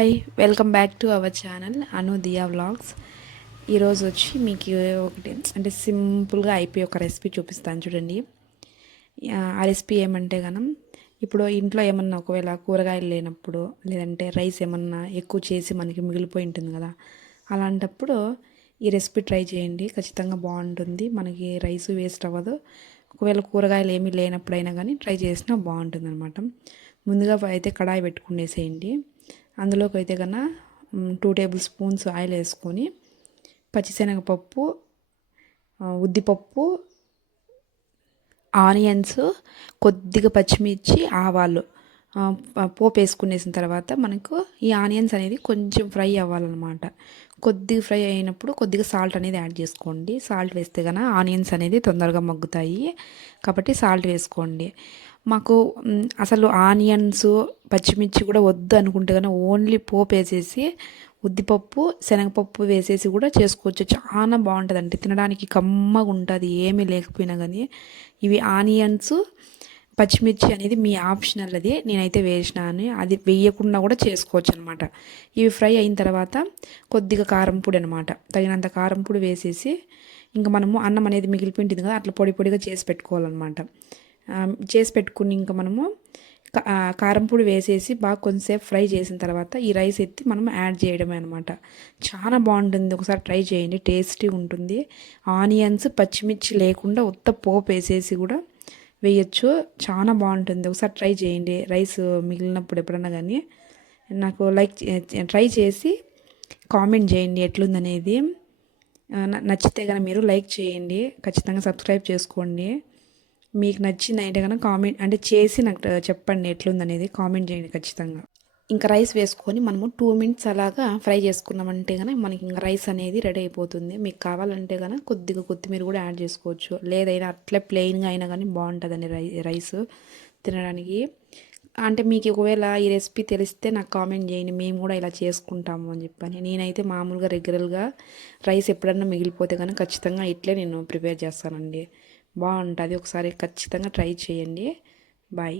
Hi welcome back to our channel Anu Diya vlogs. ఈరోజు వచ్చి మీకు ఒకటి అంటే సింపుల్గా అయిపోయి ఒక రెసిపీ చూపిస్తాను చూడండి. ఆ రెసిపీ ఏమంటే కనుక ఇప్పుడు ఇంట్లో ఏమన్నా ఒకవేళ కూరగాయలు లేనప్పుడు లేదంటే రైస్ ఏమన్నా ఎక్కువ చేసి మనకి మిగిలిపోయి ఉంటుంది కదా, అలాంటప్పుడు ఈ రెసిపీ ట్రై చేయండి, ఖచ్చితంగా బాగుంటుంది. మనకి రైస్ వేస్ట్ అవ్వదు. ఒకవేళ కూరగాయలు ఏమీ లేనప్పుడైనా కానీ ట్రై చేసినా బాగుంటుంది అనమాట. ముందుగా అయితే కడాయి పెట్టుకునేసేయండి. అందులోకి అయితే కన్నా 2 టేబుల్ స్పూన్స్ ఆయిల్ వేసుకొని పచ్చిశనగపప్పు, ఉద్దిపప్పు, ఆనియన్స్, కొద్దిగా పచ్చిమిర్చి, ఆవాలు పోపు వేసుకునేసిన తర్వాత మనకు ఈ ఆనియన్స్ అనేది కొంచెం ఫ్రై అవ్వాలన్నమాట. కొద్దిగా ఫ్రై అయినప్పుడు కొద్దిగా సాల్ట్ అనేది యాడ్ చేసుకోండి. సాల్ట్ వేస్తే కనుక ఆనియన్స్ అనేది తొందరగా మగ్గుతాయి, కాబట్టి సాల్ట్ వేసుకోండి. మాకు అసలు ఆనియన్స్ పచ్చిమిర్చి కూడా వద్దు అనుకుంటే కనుక ఓన్లీ పోపు వేసేసి ఉద్దిపప్పు శనగపప్పు వేసేసి కూడా చేసుకోవచ్చు. చాలా బాగుంటుందండి, తినడానికి కమ్మగా ఉంటుంది ఏమీ లేకపోయినా కానీ. ఇవి ఆనియన్స్ పచ్చిమిర్చి అనేది మీ ఆప్షనల్, అది నేనైతే వేసినాను, అది వేయకుండా కూడా చేసుకోవచ్చు అనమాట. ఇవి ఫ్రై అయిన తర్వాత కొద్దిగా కారం పొడి అనమాట, తగినంత కారం పొడి వేసేసి ఇంకా మనము అన్నం అనేది మిగిలిపోయింటుంది కదా, అట్లా పొడి పొడిగా చేసి పెట్టుకోవాలన్నమాట. చేసి పెట్టుకుని ఇంకా మనము కారం పొడి వేసేసి బాగా కొంచెంసేపు ఫ్రై చేసిన తర్వాత ఈ రైస్ ఎత్తి మనం యాడ్ చేయడమే అనమాట. చాలా బాగుంటుంది, ఒకసారి ట్రై చేయండి, టేస్టీ ఉంటుంది. ఆనియన్స్ పచ్చిమిర్చి లేకుండా ఉత్త పోపు వేసేసి కూడా వేయచ్చు, చాలా బాగుంటుంది. ఒకసారి ట్రై చేయండి, రైస్ మిగిలినప్పుడు ఎప్పుడన్నా కానీ. నాకు ట్రై చేసి కామెంట్ చేయండి ఎట్లుందనేది. నచ్చితే కనుక మీరు లైక్ చేయండి, ఖచ్చితంగా సబ్స్క్రైబ్ చేసుకోండి. మీకు నచ్చింది అయితే కనుక కామెంట్ అంటే చేసి నాకు చెప్పండి ఎట్లుందనేది, కామెంట్ చేయండి ఖచ్చితంగా. ఇంకా రైస్ వేసుకొని మనము 2 మినిట్స్ అలాగా ఫ్రై చేసుకున్నామంటే కనుక మనకి ఇంకా రైస్ అనేది రెడీ అయిపోతుంది. మీకు కావాలంటే కనుక కొద్దిగా కొత్తిమీర కూడా యాడ్ చేసుకోవచ్చు, లేదైనా అట్లే ప్లెయిన్గా అయినా కానీ బాగుంటుందండి రైస్ తినడానికి. అంటే మీకు ఒకవేళ ఈ రెసిపీ తెలిస్తే నాకు కామెంట్ చేయండి, మేము కూడా ఇలా చేసుకుంటాము అని చెప్పని. నేనైతే మామూలుగా రెగ్యులర్గా రైస్ ఎప్పుడన్నా మిగిలిపోతే కనుక ఖచ్చితంగా ఇట్లే నేను ప్రిపేర్ చేస్తానండి, బాగుంటుంది. ఒకసారి ఖచ్చితంగా ట్రై చేయండి. బాయ్.